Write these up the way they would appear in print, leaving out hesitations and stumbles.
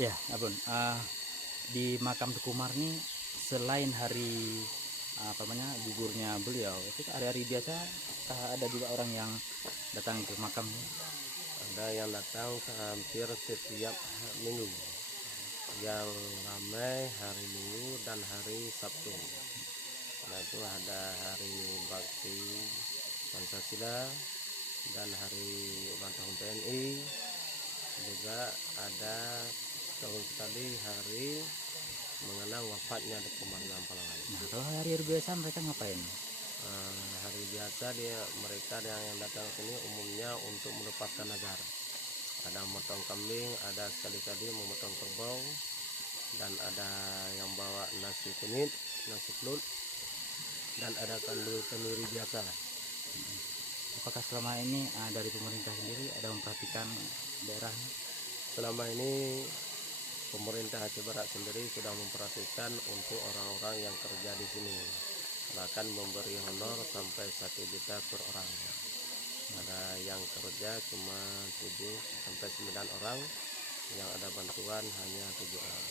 Ya, Abun. Di makam Tuku Umar nih selain hari apa namanya gugurnya beliau, itu hari-hari biasa ada juga orang yang datang ke makam. Ada yang datang hampir setiap minggu. Yang ramai hari Minggu dan hari Sabtu. Nah itu ada hari bakti Pancasila dan hari ulang tahun TNI. Juga ada tahun sekali hari mengenang wafatnya Tuku Umar Pahlawan. Nah, kalau hari-hari biasa mereka ngapain? Hari biasa mereka yang datang ke sini umumnya untuk melepaskan nazar. Ada memotong kambing, ada sekali-kali memotong kerbau, dan ada yang bawa nasi kunyit, nasi kelut, dan ada kenduri biasa. Apakah selama ini dari pemerintah sendiri ada memperhatikan daerah? Selama ini pemerintah Aceh Barat sendiri sudah memperhatikan untuk orang-orang yang kerja di sini, bahkan memberi honor sampai 1 juta per orang. Ada yang kerja cuma 7 sampai 9 orang, yang ada bantuan hanya 7 orang.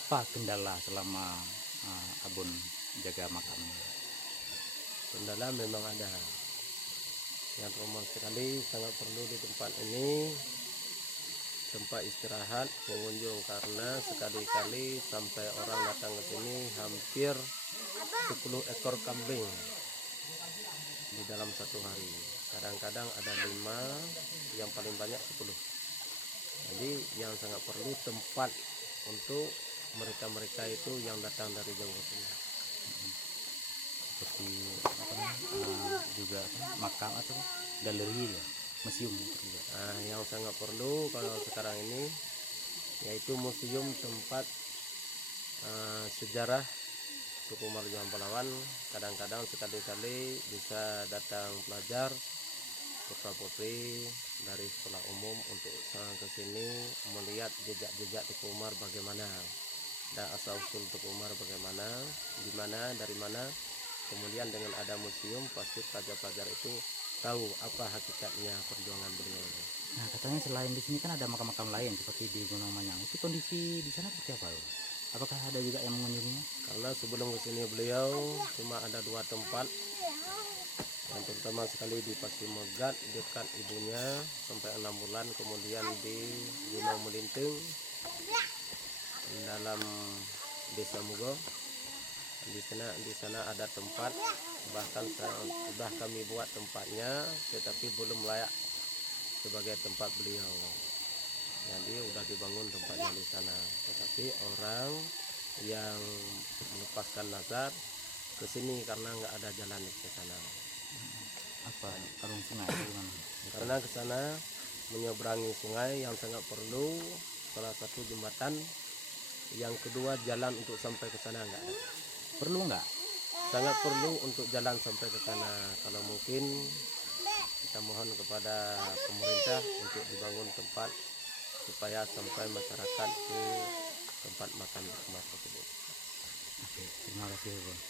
Apa kendala selama Abun jaga makam? Kendala memang ada. Yang pertama sekali sangat perlu di tempat ini tempat istirahat pengunjung, karena sekali-kali sampai orang datang ke sini hampir 10 ekor kambing di dalam satu hari. Kadang-kadang ada 5, yang paling banyak 10. Jadi yang sangat perlu tempat untuk mereka-mereka itu yang datang dari jauh ke sini. Seperti juga makam atau galeri ya, museum juga. Yang sangat perlu kalau sekarang ini yaitu museum tempat sejarah Tuku Umar Pahlawan. Kadang-kadang sekali-kali bisa datang pelajar putra putri dari sekolah umum untuk ke sini melihat jejak-jejak Tuku Umar bagaimana, dan asal usul Tuku Umar bagaimana, di mana, dari mana. Kemudian dengan ada museum pasti pelajar-pelajar itu tahu apa hakikatnya perjuangan beliau. Nah, katanya selain di sini kan ada makam-makam lain seperti di Gunung Manyang. Itu kondisi di sana seperti apa? Apakah ada juga yang mengunjunginya? Karena sebelum kesini beliau cuma ada 2 tempat. Yang terutama sekali di Pasir Megat dekat ibunya sampai 6 bulan, kemudian di Gunung Melinting dalam Desa Mugo. Di sana ada tempat, bahkan sudah kami buat tempatnya, tetapi belum layak sebagai tempat beliau. Jadi udah dibangun tempatnya di sana, tetapi orang yang melepaskan nazar ke sini karena nggak ada jalan ke sana. Apa karung sungai atau gimana? Karena ke sana menyeberangi sungai yang sangat perlu, salah satu jembatan, yang kedua jalan untuk sampai ke sana nggak ada. Perlu nggak? Sangat perlu untuk jalan sampai ke sana. Kalau mungkin kita mohon kepada pemerintah untuk dibangun tempat supaya sampai masyarakat ke tempat makan Tuku Umar tersebut. Oke, terima kasih, Bang.